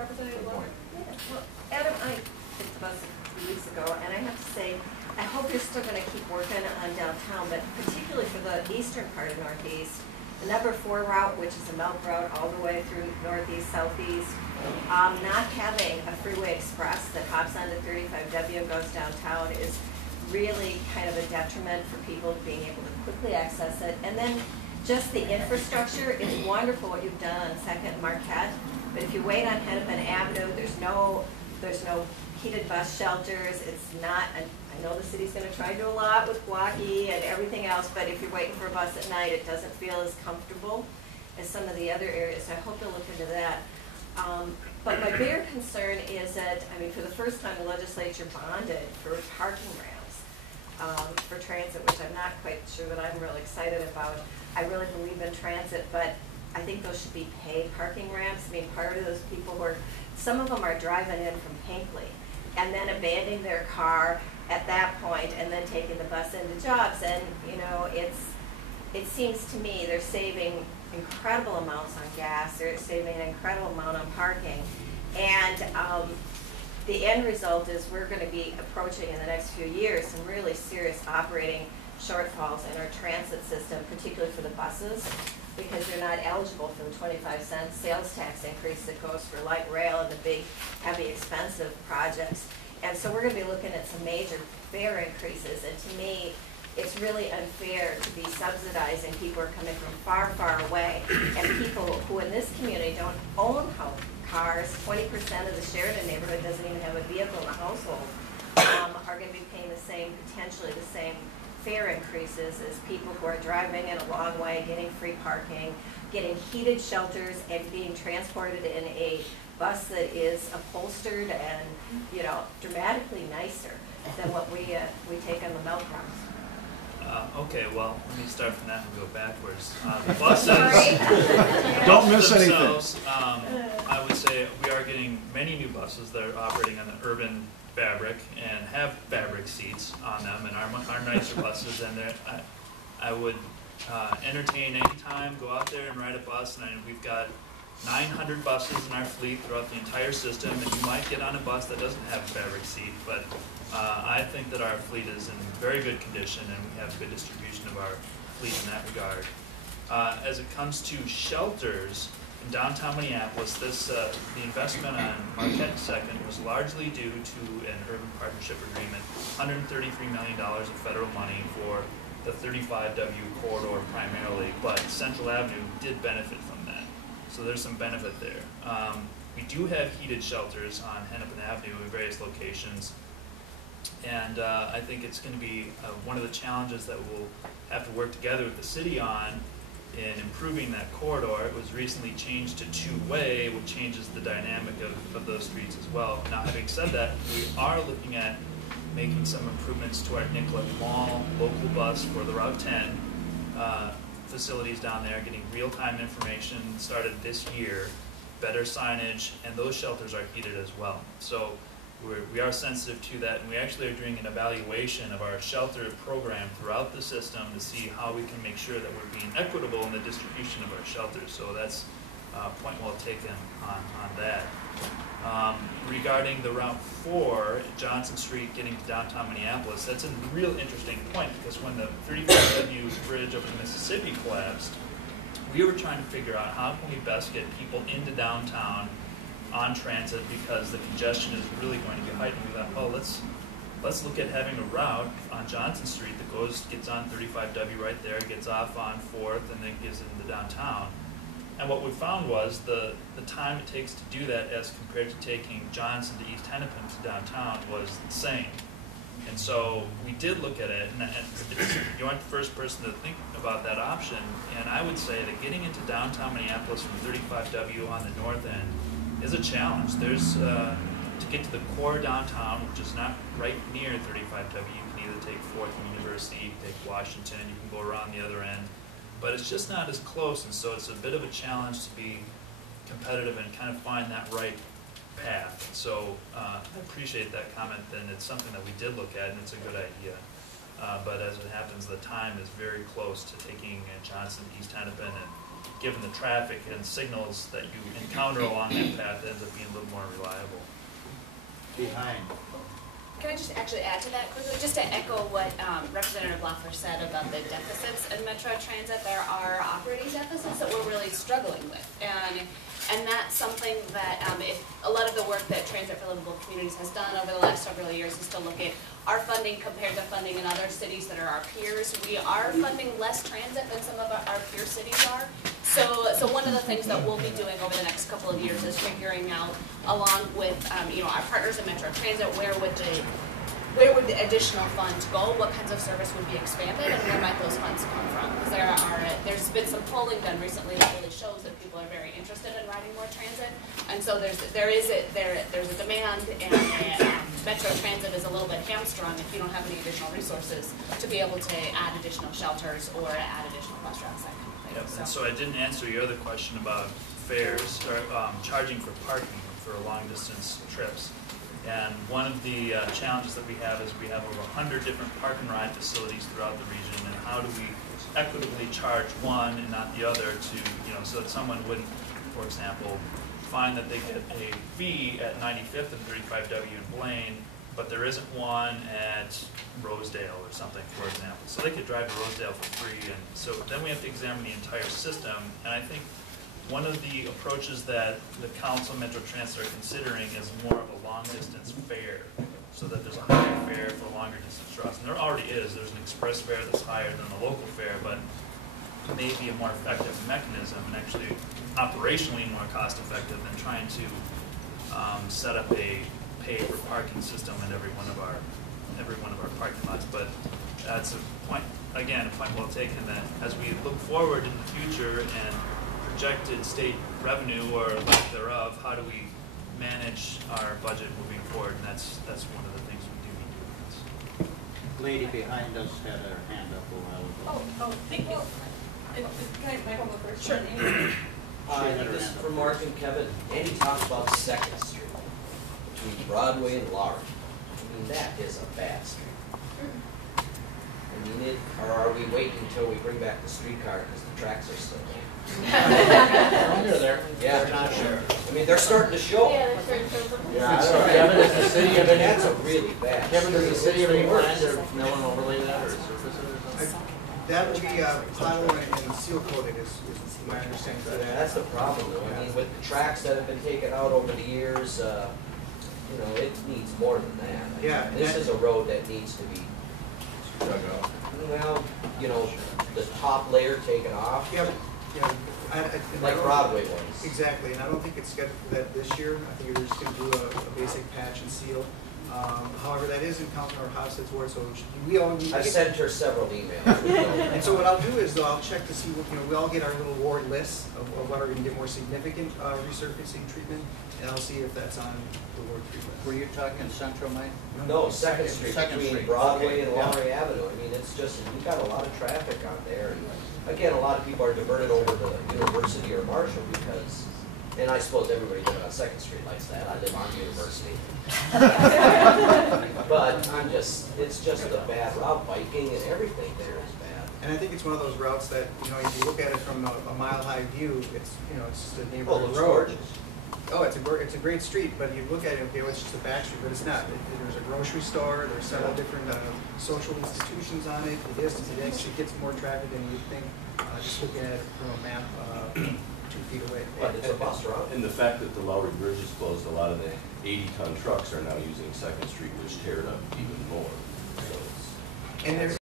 Representative Lower. Well, Adam, I picked the bus a few weeks ago, and I have to say, I hope you're still going to keep working on downtown, but particularly for the eastern part of Northeast. The number 4 route, which is a milk route all the way through Northeast, Southeast, not having a freeway express that hops onto 35W and goes downtown is really kind of a detriment for people being able to quickly access it. And then just the infrastructure is wonderful what you've done on 2nd and Marquette, but if you wait on Hennepin Avenue, there's no heated bus shelters. It's not, I know the city's going to try to do a lot with Blocky and everything else, but if you're waiting for a bus at night, it doesn't feel as comfortable as some of the other areas. So I hope you'll look into that. But my bigger concern is that, I mean, for the first time, the legislature bonded for parking ramps for transit, which I'm not quite sure that I'm really excited about. I really believe in transit, but I think those should be paid parking ramps. I mean, part of those people who are, some of them are driving in from Hinckley and then abandoning their car at that point and then taking the bus into jobs. And, you know, it seems to me they're saving incredible amounts on gas. They're saving an incredible amount on parking. And the end result is we're going to be approaching in the next few years some really serious operating shortfalls in our transit system, particularly for the buses, because they're not eligible for the 25-cent sales tax increase that goes for light rail and the big, heavy, expensive projects. And so we're going to be looking at some major fare increases. And to me, it's really unfair to be subsidizing people who are coming from far, far away, and people who in this community don't own cars. 20% of the Sheridan neighborhood doesn't even have a vehicle in the household, are going to be paying the same, potentially the same fare increases as people who are driving in a long way, getting free parking, getting heated shelters, and being transported in a bus that is upholstered and, you know, dramatically nicer than what we take on the milk runs. Okay, well, let me start from that and go backwards. The buses don't miss anything. I would say we are getting many new buses that are operating on the urban fabric and have fabric seats on them and are nicer buses. And I would entertain any time, go out there and ride a bus. And we've got 900 buses in our fleet throughout the entire system, and you might get on a bus that doesn't have a fabric seat, but I think that our fleet is in very good condition and we have good distribution of our fleet in that regard. As it comes to shelters in downtown Minneapolis, the investment on Marquette 2nd was largely due to an urban partnership agreement, $133 million of federal money for the 35W corridor primarily, but Central Avenue did benefit from that. So there's some benefit there. We do have heated shelters on Hennepin Avenue in various locations, and I think it's going to be one of the challenges that we'll have to work together with the city on in improving that corridor. It was recently changed to two-way, which changes the dynamic of those streets as well. Now, having said that, we are looking at making some improvements to our Nicollet Mall local bus for the Route 10 facilities down there, getting real-time information started this year, better signage, and those shelters are heated as well. So we are sensitive to that, and we actually are doing an evaluation of our shelter program throughout the system to see how we can make sure that we're being equitable in the distribution of our shelters. So that's a point well taken on that. Regarding the Route 4, Johnson Street getting to downtown Minneapolis, that's a real interesting point, because when the 35W bridge over the Mississippi collapsed, we were trying to figure out how can we best get people into downtown on transit, because the congestion is really going to get heightened. We thought, well, let's look at having a route on Johnson Street that gets on 35W right there, gets off on 4th, and then gets into downtown. And what we found was the time it takes to do that as compared to taking Johnson to East Hennepin to downtown was the same. And so we did look at it, and you aren't the first person to think about that option. And I would say that getting into downtown Minneapolis from 35W on the north end is a challenge. There's to get to the core downtown, which is not right near 35W. You can either take 4th and University, you can take Washington, you can go around the other end. But it's just not as close, and so it's a bit of a challenge to be competitive and kind of find that right path. So I appreciate that comment, and it's something that we did look at, and it's a good idea. But as it happens, the time is very close to taking Johnson to East Hennepin, and given the traffic and signals that you encounter along that path, it ends up being a little more reliable. Behind. Can I just actually add to that quickly, just to echo what Representative Loeffler said about the deficits in Metro Transit? There are operating deficits that we're really struggling with, and that's something that a lot of the work that Transit for Livable Communities has done over the last several years is to look at our funding compared to funding in other cities that are our peers. We are funding less transit than some of our peer cities are. So one of the things that we'll be doing over the next couple of years is figuring out, along with our partners in Metro Transit, where would the additional funds go? What kinds of service would be expanded, and where might those funds come from? Because there's been some polling done recently that really shows that people are very interested in riding more transit, and so there's a demand, and Metro Transit is a little bit hamstrung if you don't have any additional resources to be able to add additional shelters or add additional bus routes, that kind of thing. Yep. And so I didn't answer your other question about fares or charging for parking for long distance trips. And one of the challenges that we have is we have over 100 different park and ride facilities throughout the region, and how do we equitably charge one and not the other to, so that someone wouldn't, for example, find that they get a fee at 95th and 35W in Blaine, but there isn't one at Rosedale or something, for example. So they could drive to Rosedale for free, and so then we have to examine the entire system, and I think one of the approaches that the Council Metro Transit are considering is more of a long-distance fare, so that there's a higher fare for longer distance routes. And there already is. There's an express fare that's higher than the local fare, but maybe a more effective mechanism and actually operationally more cost-effective than trying to set up a pay-for-parking system at every one of our parking lots. But that's a point well taken, that as we look forward in the future and projected state revenue or lack thereof, how do we manage our budget moving forward? And that's one of the things we do need to do. Lady behind us had her hand up a while ago. Oh, thank you. Can I go first? Sure. This is for Mark and Kevin. Andy talked about 2nd Street between Broadway and Lawrence. I mean, that is a bad street. I mean, or are we waiting until we bring back the streetcar because the tracks are still there? Yeah, They're not sure. I mean, they're starting to show. Yeah, they're starting to show something. Yeah, I don't know. Kevin, does the city have any? That's a really bad. Kevin, does the street. city have any plans to mill and overlay that or surface it or something? That would be collateral and seal coated is my understanding. That's the problem, though. I mean, with the tracks that have been taken out over the years, it needs more than that. Yeah. This is a road that needs to be Dug out. well, the top layer taken off. Yeah. Like Broadway was. Exactly, and I don't think it's scheduled for that this year. I think we're just going to do a basic patch and seal. However, that is in Councilor Hofstead's ward, so I've sent her several emails. And so what I'll do is, though, I'll check to see what, we all get our little ward lists of what are going to get more significant resurfacing treatment, and I'll see if that's on the ward treatment. Were you talking Central Main? No, 2nd Street, Second between Street. Broadway Okay. and Lowry Avenue. I mean, it's just, we've got a lot of traffic on there. And again, a lot of people are diverted over to University or Marshall because, and I suppose everybody living on 2nd Street likes that. I live on University. But it's just a bad route. Biking and everything there is bad. And I think it's one of those routes that, if you look at it from a mile-high view, it's just a neighborhood It's road. gorgeous. Oh, it's a great street, but you look at it, okay, well, it's just a back street, but it's not. There's a grocery store, there's several different social institutions on it. It actually gets more traffic than you'd think, just looking at it from a map 2 feet away. But it's a bus route. And the fact that the Lowry Bridge is closed, a lot of the 80-ton trucks are now using 2nd Street, which tear it up even more. So And there's